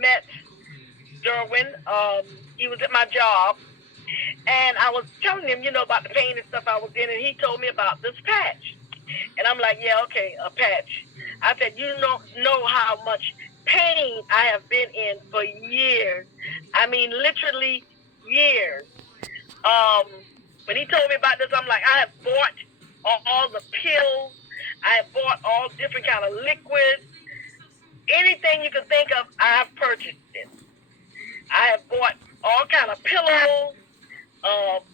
met Derwin. He was at my job, and I was telling him, about the pain and stuff I was in, and he told me about this patch. And I'm like, yeah, okay, a patch. I said, you don't know how much pain I have been in for years. I mean, literally years. When he told me about this, I'm like, I have bought all the pills. I have bought all different kind of liquids. Anything you can think of, I have purchased it. I have bought all kind of pillows.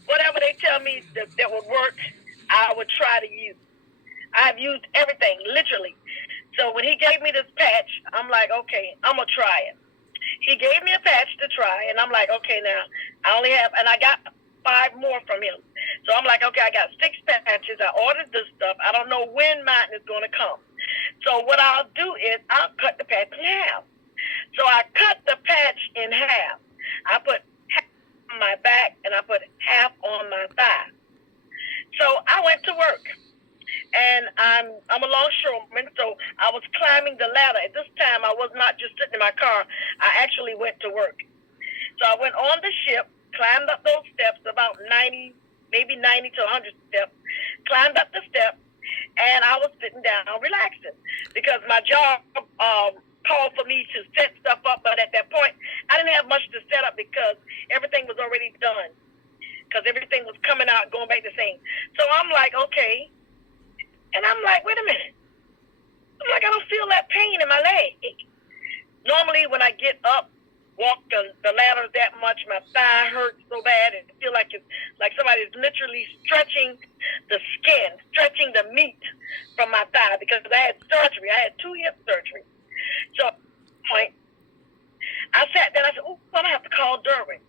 Whatever they tell me that would work, I would try to use. I've used everything, literally. So when he gave me this patch, I'm like, okay, I'm going to try it. He gave me a patch to try, and I'm like, okay, now, I only have, and I got 5 more from him. So I'm like, okay, I got 6 patches. I ordered this stuff. I don't know when mine is going to come. So what I'll do is I'll cut the patch in half. So I cut the patch in half. I put half on my back, and I put half on my thigh. So I went to work. And I'm a longshoreman, so I was climbing the ladder. At this time, I was not just sitting in my car. I actually went to work. So I went on the ship, climbed up those steps, about 90, maybe 90 to 100 steps, climbed up the steps, and I was sitting down relaxing because my job called for me to set stuff up, but at that point, I didn't have much to set up because everything was already done, because everything was coming out, going back the same. So I'm like, okay. And I'm like, wait a minute. I'm like, I don't feel that pain in my leg. Normally, when I get up, walk the ladder that much, my thigh hurts so bad. It feels like it's like somebody's literally stretching the skin, stretching the meat from my thigh because I had surgery. I had 2 hip surgeries. So at that point, I sat there and I said, oh, I'm going to have to call Derwin.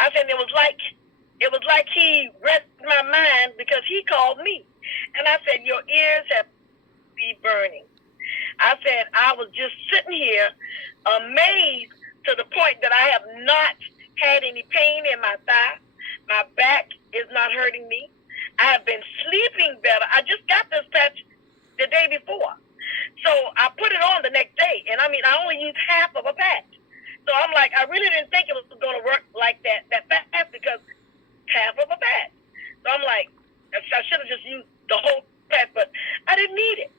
I said, it was like he read my mind because he called me. And I said, your ears have been burning. I said, I was just sitting here amazed to the point that I have not had any pain in my thigh. My back is not hurting me. I have been sleeping better. I just got this patch the day before. So I put it on the next day. And I mean, I only used half of a patch. So I'm like, I really didn't think it was going to work like that fast because half of a patch. So I'm like, I should have just used the whole patch, but I didn't need it.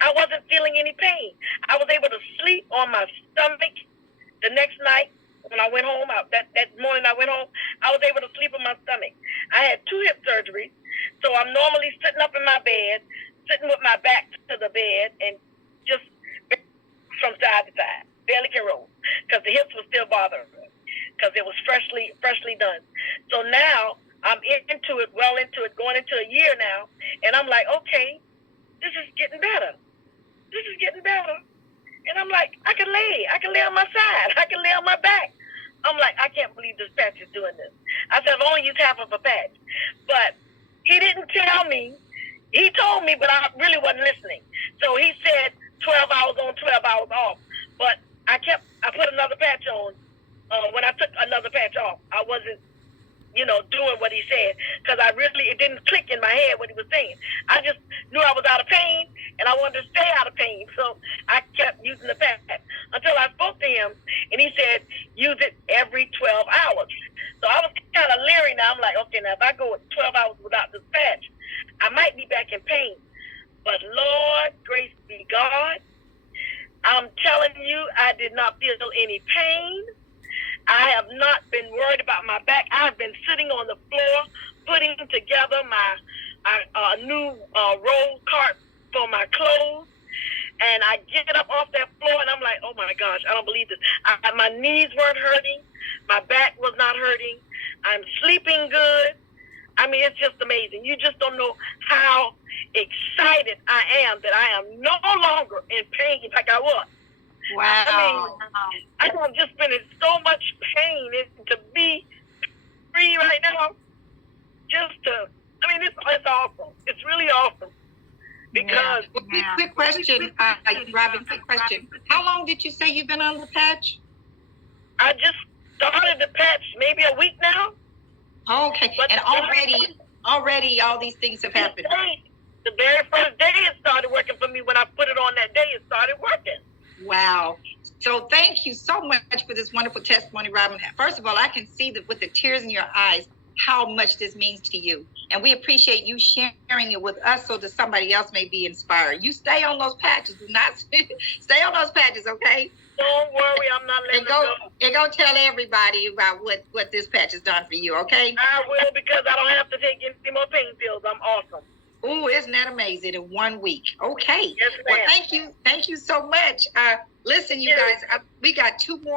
I wasn't feeling any pain. I was able to sleep on my stomach the next night when I went home. That morning I went home, I was able to sleep on my stomach. I had 2 hip surgeries, so I'm normally sitting up in my bed, sitting with my back to the bed, and just from side to side. Barely can roll because the hips were still bothering me because it was freshly done. So now I'm well into it, going into a year now, and I'm like, okay, this is getting better. This is getting better. And I'm like, I can lay on my side. I can lay on my back. I'm like, I can't believe this patch is doing this. I said, I've only used half of a patch. But he didn't tell me. He told me, but I really wasn't listening. So he said 12 hours on, 12 hours off. But I put another patch on. When I took another patch off, I wasn't doing what he said, because it didn't click in my head what he was saying. I just knew I was out of pain, and I wanted to stay out of pain, so I kept using the patch until I spoke to him, and he said, use it every 12 hours. So I was kind of leery now. I'm like, okay, now if I go 12 hours without this patch, I might be back in pain. But Lord, grace be God, I'm telling you, I did not feel any pain. I have not been worried about my back. I've been sitting on the floor, putting together my new roll cart for my clothes. And I get up off that floor, and I'm like, oh, my gosh, I don't believe this. My knees weren't hurting. My back was not hurting. I'm sleeping good. I mean, it's just amazing. You just don't know how excited I am that I am no longer in pain like I was. Wow. I mean, I have just been in so much pain to be free right now. It's awesome. It's really awesome. Because quick question, Robin. Quick question. How long did you say you've been on the patch? I just started the patch maybe a week now. Okay, but and already all these things have happened. The very first day it started working for me. When I put it on that day, it started working. Wow. So thank you so much for this wonderful testimony, Robin. First of all, I can see that with the tears in your eyes, how much this means to you. And we appreciate you sharing it with us so that somebody else may be inspired. You stay on those patches. Do not stay on those patches, okay? Don't worry, I'm not letting it go. And go tell everybody about what this patch has done for you, okay? I will, because I don't have to take any more pain pills. I'm awesome. Ooh, isn't that amazing? In 1 week. Okay. Yes, ma'am. Well, thank you. Thank you so much. Listen, you guys, we got 2 more